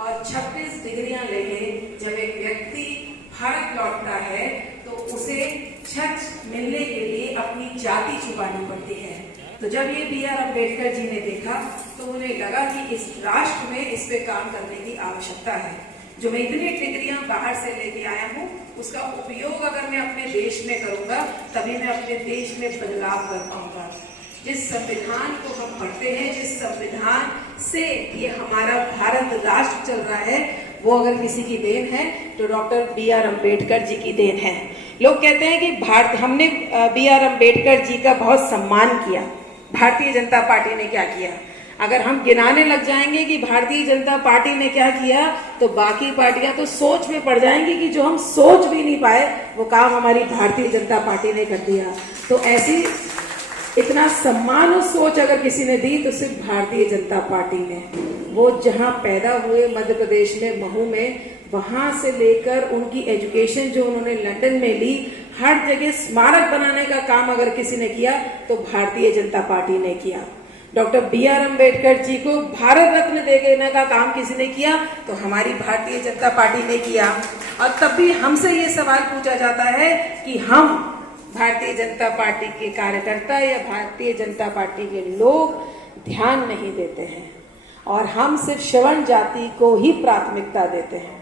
और 26 डिग्रियां लेके जब एक व्यक्ति भारत लौटता है तो उसे छत मिलने के लिए अपनी जाति छुपानी पड़ती है। तो जब ये बी आर अम्बेडकर जी ने देखा तो उन्हें लगा कि इस राष्ट्र में इस पे काम करने की आवश्यकता है। जो मैं इतनी डिग्रियां बाहर से लेके आया हूँ उसका उपयोग अगर मैं अपने देश में करूंगा तभी मैं अपने देश में बदलाव कर पाऊंगा। जिस संविधान को हम पढ़ते हैं, जिस संविधान से ये हमारा भारत राष्ट्र चल रहा है, वो अगर किसी की देन है तो doctor B R Ambedkar ji की देन है। लोग कहते हैं कि हमने बी आर अम्बेडकर जी का बहुत सम्मान किया। भारतीय जनता पार्टी ने क्या किया? अगर हम गिनाने लग जाएंगे कि भारतीय जनता पार्टी ने क्या किया तो बाकी पार्टियां तो सोच में पड़ जाएंगी कि जो हम सोच भी नहीं पाए वो काम हमारी भारतीय जनता पार्टी ने कर दिया। तो ऐसी इतना सम्मान और सोच अगर किसी ने दी तो सिर्फ भारतीय जनता पार्टी ने। वो जहां पैदा हुए मध्य प्रदेश में महू में, वहां से लेकर उनकी एजुकेशन जो उन्होंने लंदन में ली, हर जगह स्मारक बनाने का काम अगर किसी ने किया तो भारतीय जनता पार्टी ने किया। Doctor B R Ambedkar ji को भारत रत्न दे देने का काम किसी ने किया तो हमारी भारतीय जनता पार्टी ने किया। और तब भी हमसे ये सवाल पूछा जाता है कि हम भारतीय जनता पार्टी के कार्यकर्ता या भारतीय जनता पार्टी के लोग ध्यान नहीं देते हैं और हम सिर्फ श्रवण जाति को ही प्राथमिकता देते हैं।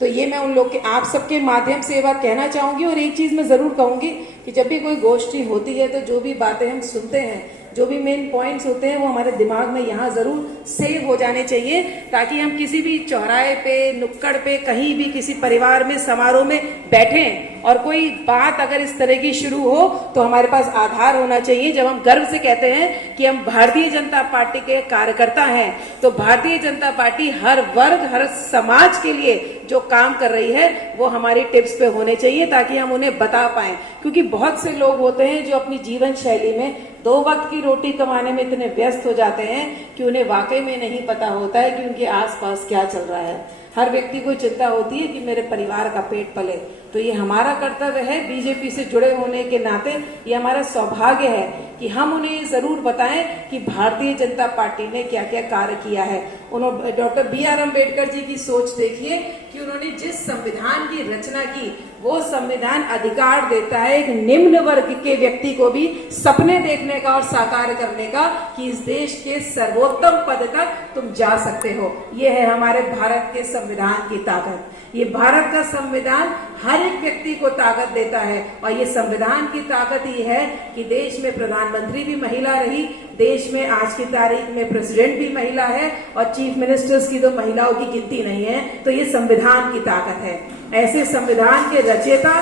तो ये मैं उन लोग के आप सबके माध्यम से ये बात कहना चाहूंगी। और एक चीज मैं जरूर कहूंगी कि जब भी कोई गोष्ठी होती है तो जो भी बातें हम सुनते हैं, जो भी मेन पॉइंट्स होते हैं वो हमारे दिमाग में यहाँ जरूर सेव हो जाने चाहिए, ताकि हम किसी भी चौराहे पे, नुक्कड़ पे, कहीं भी किसी परिवार में, समारोह में बैठें और कोई बात अगर इस तरह की शुरू हो तो हमारे पास आधार होना चाहिए। जब हम गर्व से कहते हैं कि हम भारतीय जनता पार्टी के कार्यकर्ता हैं तो भारतीय जनता पार्टी हर वर्ग, हर समाज के लिए जो काम कर रही है वो हमारी टिप्स पे होने चाहिए ताकि हम उन्हें बता पाएं। क्योंकि बहुत से लोग होते हैं जो अपनी जीवन शैली में 2 वक्त की रोटी कमाने में इतने व्यस्त हो जाते हैं कि उन्हें वाकई में नहीं पता होता है कि उनके आसपास क्या चल रहा है। हर व्यक्ति को चिंता होती है कि मेरे परिवार का पेट पले। तो ये हमारा कर्तव्य है, बीजेपी से जुड़े होने के नाते ये हमारा सौभाग्य है कि हम उन्हें जरूर बताएं कि भारतीय जनता पार्टी ने क्या क्या कार्य किया है। उन्होंने doctor B R Ambedkar ji की सोच देखिए कि उन्होंने जिस संविधान की रचना की वो संविधान अधिकार देता है एक निम्न वर्ग के व्यक्ति को भी सपने देखने का और साकार करने का कि इस देश के सर्वोत्तम पद तक तुम जा सकते हो। ये है हमारे भारत के संविधान की ताकत। ये भारत का संविधान हर एक व्यक्ति को ताकत देता है और ये संविधान की ताकत ही है कि देश में प्रधानमंत्री भी महिला रही, देश में आज की तारीख में प्रेसिडेंट भी महिला है और चीफ मिनिस्टर्स की तो महिलाओं की गिनती नहीं है। तो ये संविधान की ताकत है। ऐसे संविधान के रचयिता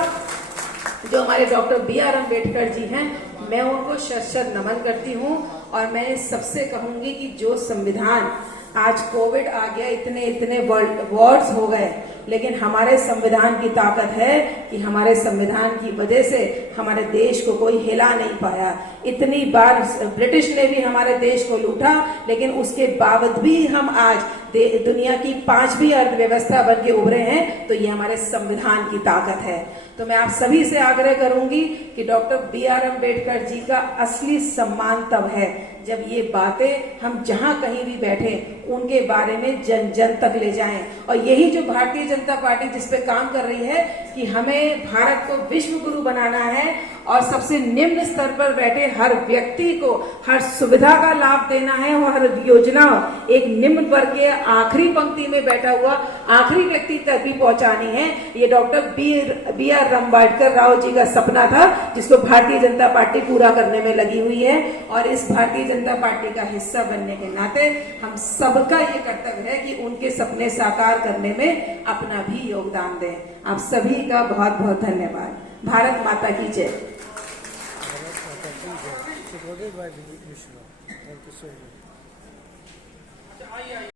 जो हमारे doctor B R Ambedkar ji हैं, मैं उनको शत नमन करती हूँ। और मैं सबसे कहूंगी कि जो संविधान, आज कोविड आ गया, इतने वॉर्ड्स हो गए, लेकिन हमारे संविधान की ताकत है कि हमारे संविधान की वजह से हमारे देश को कोई हिला नहीं पाया। इतनी बार ब्रिटिश ने भी हमारे देश को लूटा, लेकिन उसके बावजूद भी हम आज दुनिया की 5वीं अर्थव्यवस्था बन के उभरे हैं। तो ये हमारे संविधान की ताकत है। तो मैं आप सभी से आग्रह करूंगी कि doctor B R Ambedkar ji का असली सम्मान तब है जब ये बातें हम जहां कहीं भी बैठे उनके बारे में जन जन तक ले जाएं। और यही जो भारतीय जनता पार्टी जिस पे काम कर रही है कि हमें भारत को विश्व गुरु बनाना है और सबसे निम्न स्तर पर बैठे हर व्यक्ति को हर सुविधा का लाभ देना है और हर योजना एक निम्न वर्ग के आखिरी पंक्ति में बैठा हुआ आखिरी व्यक्ति तक भी पहुंचानी है। ये doctor B R Ambedkar Rao ji का सपना था जिसको भारतीय जनता पार्टी पूरा करने में लगी हुई है। और इस भारतीय जनता पार्टी का हिस्सा बनने के नाते हम सबका ये कर्तव्य है कि उनके सपने साकार करने में अपना भी योगदान दें। आप सभी का बहुत बहुत धन्यवाद। भारत माता की जय।